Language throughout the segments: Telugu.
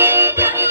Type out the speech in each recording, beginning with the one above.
María.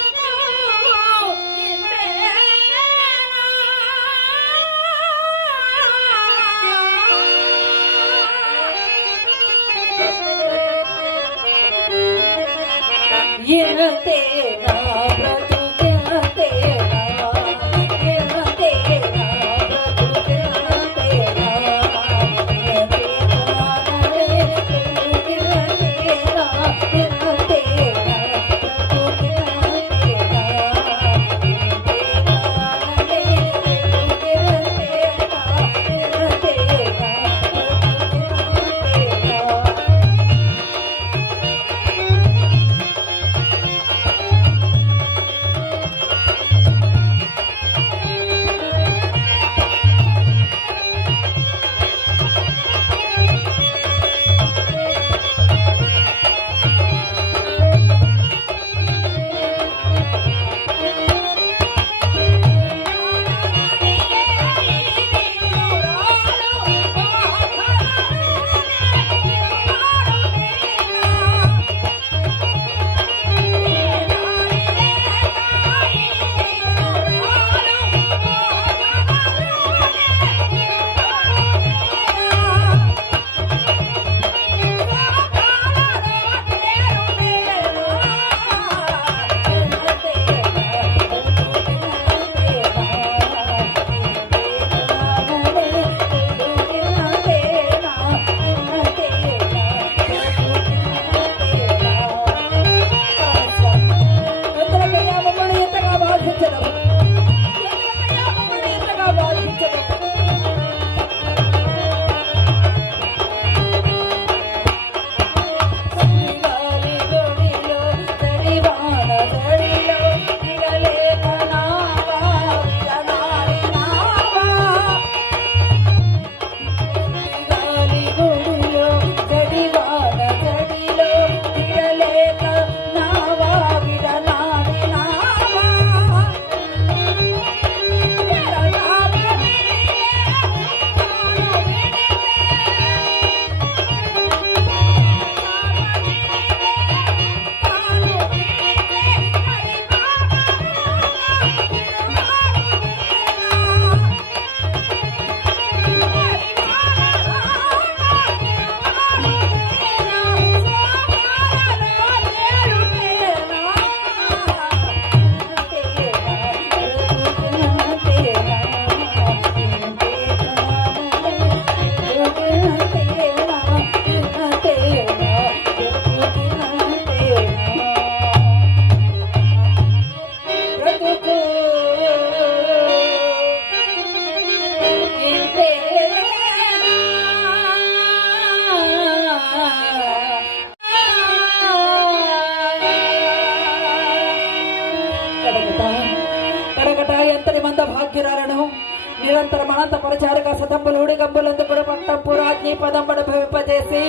సతంబులుడి గంబులందు కూడా పట్టపు రాజ్ఞి పదంబడు భవింపజేసి.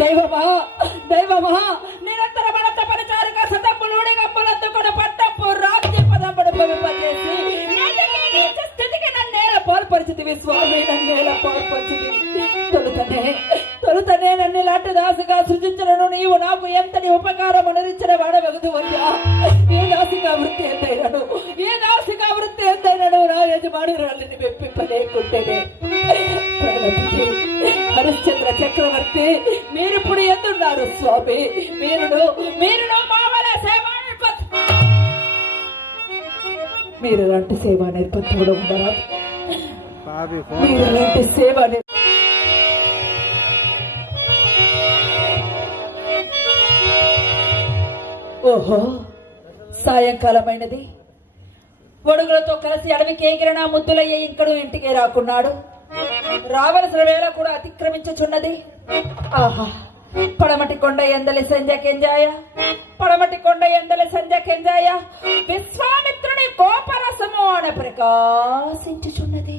దైవమా దైవమా నిరంతర మనత పరిచారక సతంబులుడి గంబులందు కూడా పట్టపు రాజ్ఞి పదంబడు భవింపజేసి నేటికి నీచ స్థితికి నన్నేల పాల్పరిచితివి స్వామి నన్నేల పాల్పరిచితివి. తొలుతనే తొలుతనే నన్ను ఇలాంటి దాసుగా సృజించడను నీవు నాకు ఎంతటి ఉపకారం అనురించిన వాడవగదు అయ్యా ఏ దాసిగా వృత్తి ఎంతైనను ఏ దాసిగా వృత్తి ఎంతైనను నా యజమాని రాళ్ళని మెప్పింపలేకుంటేనే. హరిశ్చంద్ర చక్రవర్తి మీరిప్పుడు ఎందున్నారు స్వామి? నిర్పత్ మీరు లాంటి సేవా నేర్పత్తుడు ఉండరా? కాదు ఫోన్ మీరు లాంటి సేవా ఓహో సాయంకాలమైనది. గొడుగులతో కలిసి అడవికి ఎగిరిన ముద్దులయ్య ఇంకడు ఇంటికి రాకున్నాడు? రావలసిన వేళ కూడా అతిక్రమించుచున్నది. ఆహా పడమటి కొండ ఎందలి సంధ్య కెంజాయ? పడమటి కొండ ఎందలి సంజ కెంజాయ? విశ్వామిత్రుని కోపరసము అని ప్రకాశించుచున్నది.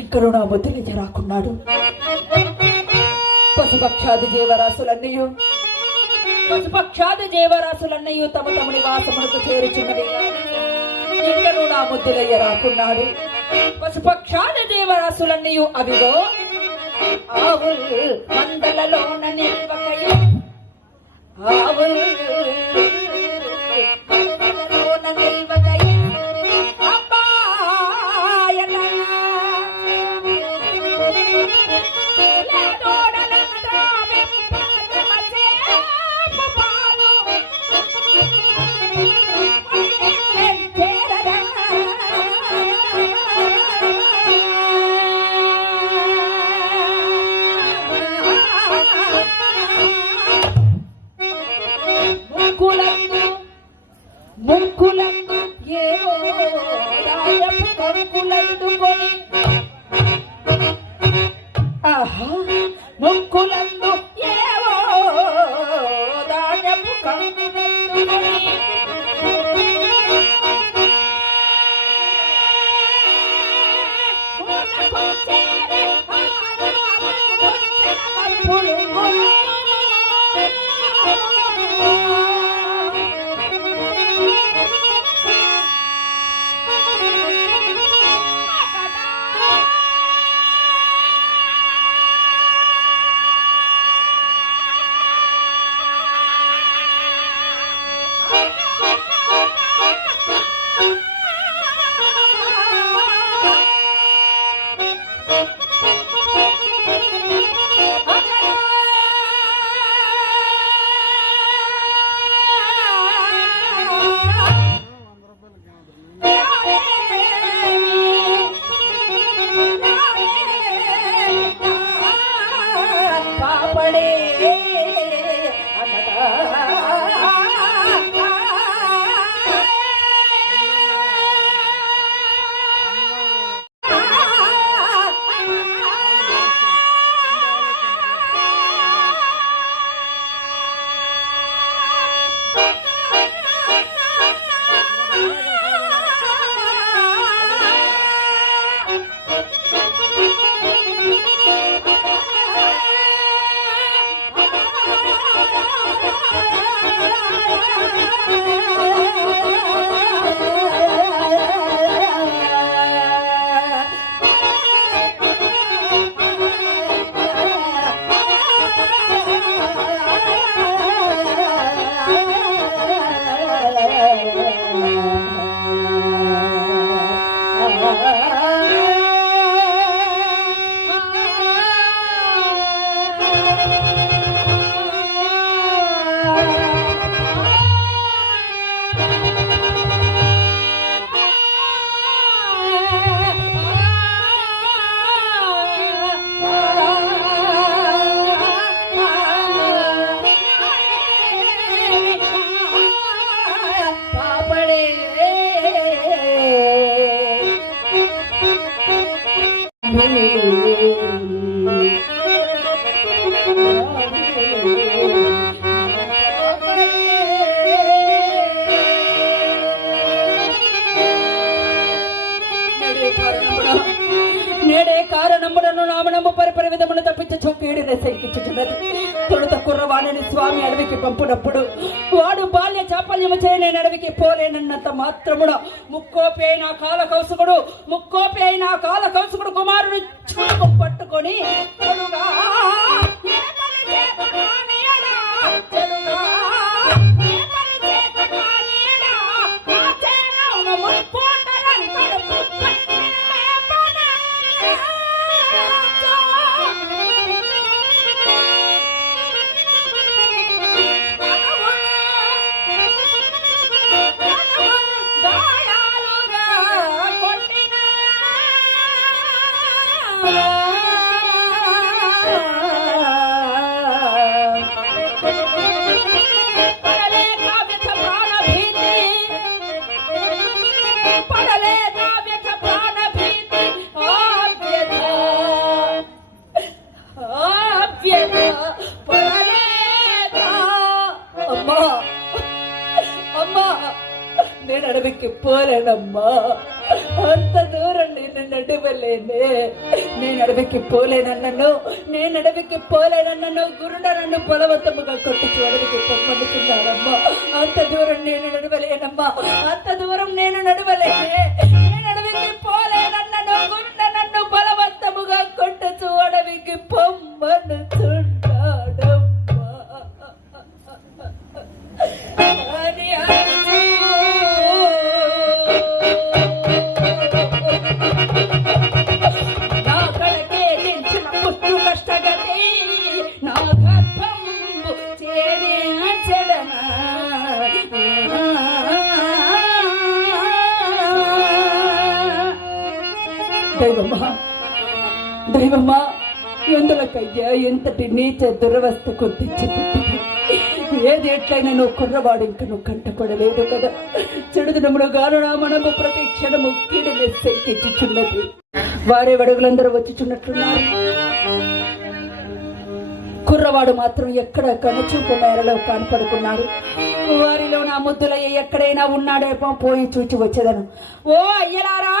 ఇంకను నా ముద్దులించి రాకున్నాడు పశుపక్షాది జీవరాశులన్నీ పశుపక్షాది జీవరాశులన్నయు తమ తమ నివాసములకు చేరుచున్నది. ఇంకను నా ముద్దులయ్య రాకున్నాడు. పశుపక్షాది జీవరాశులన్నయు అవిగో ఆవుల్ మందలలోన నిల్వకయే ఆవుల్ Yeah. પડે. చాపల్యము చేయ నేను పోలేనన్నంత మాత్రమున ముక్కోపి అయిన కాల కౌసుకుడు ముక్కోపి అయిన కాల కౌసుకుడు కుమారుడు చూపు పట్టుకొని చెడుగా పోలేనమ్మా అంత దూరం నేను నడవలేనే నేను అడవికి పోలేనన్నను నేను అడవికి పోలేనన్నను గురుడ నన్ను బలవంతముగా కొట్టుచు అడవికి పొమ్మనుకున్నానమ్మా అంత దూరం నేను నడవలేనమ్మా. అంత దూరం నేను నడవలేనే దైవమా? ఎందులకయ్యా ఎంతటి నీచ దురవస్థకు తెచ్చి ఏది ఎట్లయినా నువ్వు కుర్రవాడు ఇంక నువ్వు కంటపడలేదు కదా. చెడుదినములు గాను మనము ప్రతి క్షణము కీడని శంకించుచున్నది. వారే వడుగులందరూ వచ్చిచున్నట్లున్నారు కుర్రవాడు మాత్రం ఎక్కడ కనుచూపు మేరలో కనపడుకున్నాడు వారిలో నా ముద్దులయ్య ఎక్కడైనా ఉన్నాడేమో పోయి చూచి వచ్చేదను. ఓ అయ్యలారా!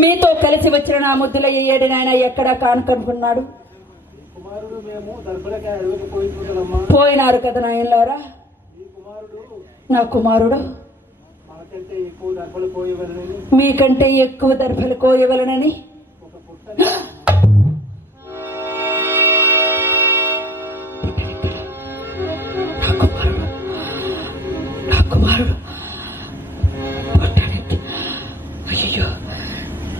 మీతో కలిసి వచ్చిన నా ముద్దులయ్య ఏడు నాయన ఎక్కడ కానుకనుకున్నాడు? పోయినారు కదా నాయనలారా? నా కుమారుడు? మీకంటే ఎక్కువ దర్భలు కోయవలనని? నా కుమారుడు నా కుమారుడు.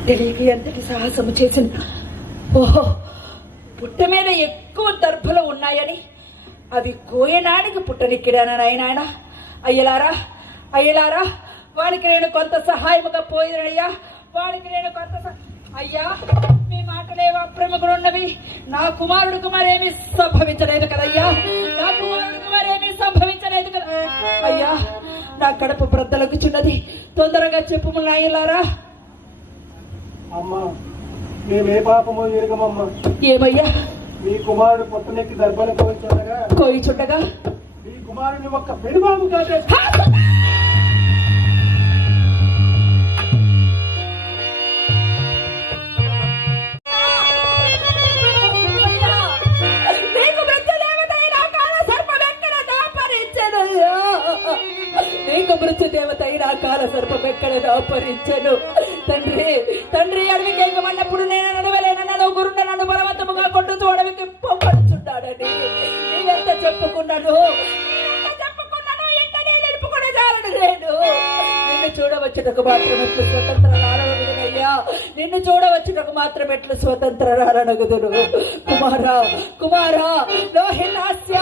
తెలియక ఎంతటి సాహసము చేసిన ఓహో పుట్ట మీద ఎక్కువ దర్భలు ఉన్నాయని అవి కోయనానికి పుట్టనిక్కిడానా నాయనాయన? అయ్యలారా అయ్యలారా వాడికి నేను కొంత సహాయముగా పోయినయ్యా వాడికి నేను కొంత సహ- అయ్యా మీ మాటలేవో అప్రమకులు ఉన్నవి నా కుమారుడికి మరేమీ సంభవించలేదు కదయ్యా. నా కుమారుడికి మరేమీ సంభవించలేదు కదా అయ్యా నా కడప బ్రద్దలకు చిన్నది. తొందరగా చెప్పు నాయలారా అమ్మ మేము పాపమో ఎరగమమ్మ. ఏమయ్యా? మీ కుమారుడు పుట్టనెక్కి దర్భలు పోయించగా కోయి చుట్టగా? మీ కుమారుని ఒక్క పెనుబాబు కాదే. నీకు మృత్యుదేవతైన కాల కాల సర్పమెక్కడ దాపరించెను? తండ్రి తండ్రి అడవికి వెళ్ళమన్నప్పుడు నేను నడవలేనన్నదో గురుడు నన్ను బలవంతముగా కొట్టుతూ అడవికి పంపడుచున్నాడని నేనెంత చెప్పుకున్నాను ఎంత నిన్ను చూడవచ్చుటకు మాత్రం ఎట్లు స్వతంత్ర రాలనగుదునయ్యా నిన్ను చూడవచ్చుటకు మాత్రం ఎట్లు స్వతంత్ర రాలనగుదును కుమారా కుమారా లోహిలాస్య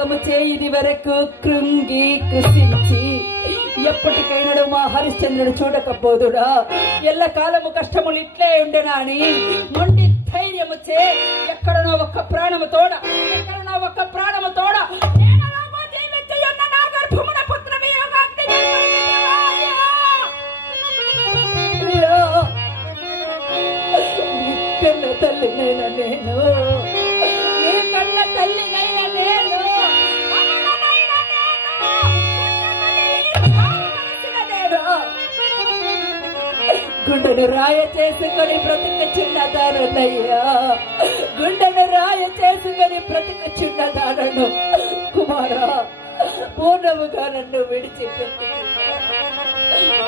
పతి చేయిది చే వరకు కృంగి కృషించి ఎప్పటికైనాడు మా హరిశ్చంద్రుడు చూడకపోదుడా? ఎల్ల కాలము కష్టములు ఇట్లే ఉండెనా అని మొండి ధైర్యము చే ఎక్కడనో ఒక్క ప్రాణము తోడ ఎక్కడనో ఒక్క ప్రాణము తోడ. తల్లి నేను నేను నీ కన్న తల్లినైన నేను గుండెను రాయ చేసుకొని బ్రతిక చిన్నదానయ్యా గుండెను రాయ చేసుకొని బ్రతిక చిన్నదానను. కుమారా పూర్ణముగా నన్ను విడిచిపెట్టి.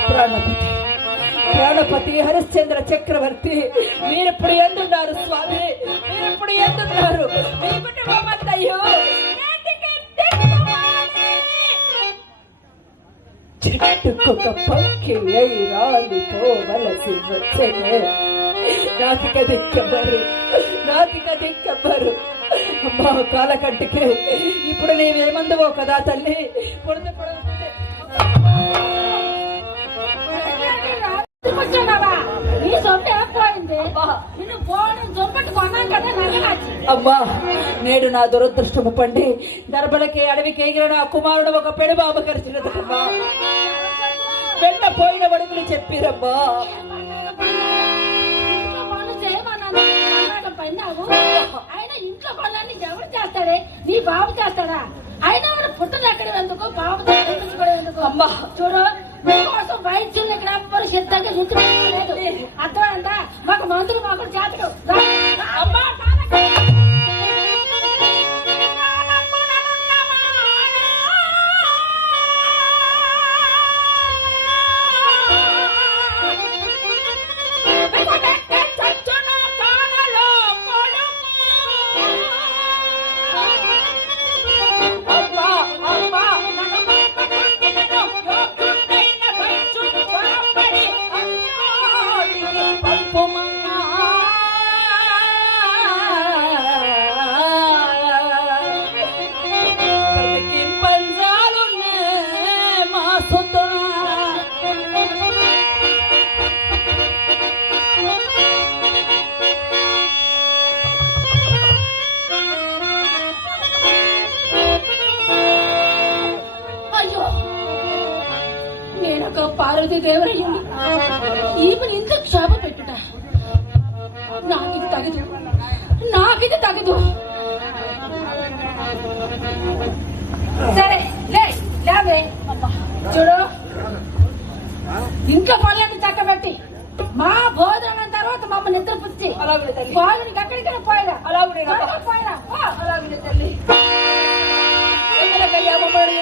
ప్రాణపతి ప్రాణపతి హరిశ్చంద్ర చక్రవర్తి మీరిప్పుడు ఎందున్నారు స్వామి? మీరిప్పుడు ఎందున్నారు? మీ కుటుంబం అంతయ్యో. పట్టుకొక పక్షి అయి రాలిపోవలసి వచ్చే నాతిక దిక్కెవ్వరు నాతిక దిక్కెవ్వరు అమ్మా కాలకట్టుకే ఇప్పుడు నీవేమందువో కదా తల్లి పొడుతు కూర్చున్నావా? అమ్మా నేడు నా దురదృష్టము పండి దర్భలకి అడవికి ఎగిన నా కుమారుడు ఒక పెడుబాబు కరిచినదమ్మా. వెంట పోయిన వడుకులు పన్నావు. అయినా ఇంట్లో పనులన్నీ ఎవరు చేస్తాడే నీ బాబు చేస్తాడా? అయినా వాడు పుట్టలు ఎక్కడ ఎందుకు? బాబు ఎందుకు? అమ్మా. చూడు మీకోసం వైద్యులు ఇక్కడ ఎవ్వరు సిద్ధంగా చూసుకోలేదు అర్థమైందా? మాకు మందులు మాకు చేతడు పార్వతీ దేవరయ్యుడు ఈమెను ఇందుకు క్షోభ పెట్టుట? నాకు ఇది తగదు. నాకు ఇది తగదు. సరే లే లేవే. చూడు. ఇంట్లో పనులన్నీ చక్కబెట్టి మా భోజనం తర్వాత మమ్మల్ని నిద్ర పుచ్చి భోజనకి ఎక్కడికైనా పోయిరా అలాగే పోయిరా. అలాగే తల్లి. ఎందుకయ్యా మమ్మల్ని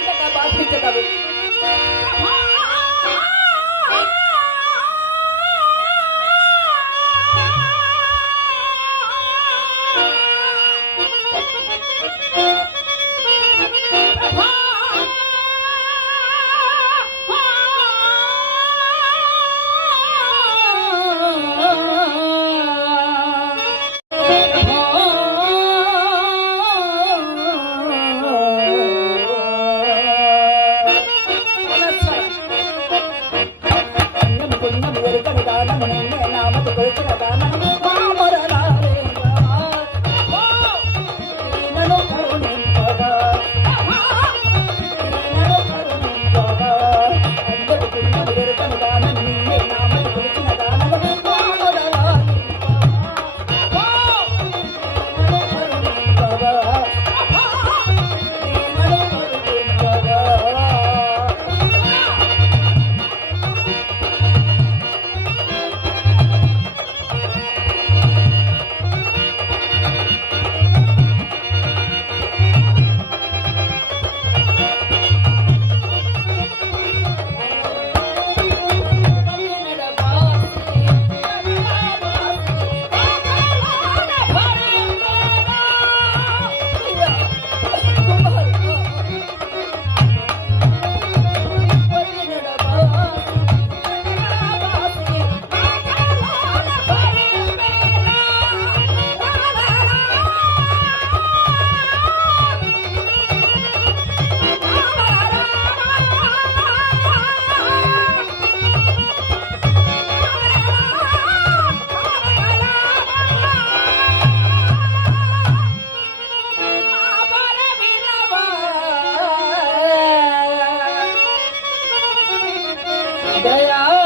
对呀。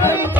Hey,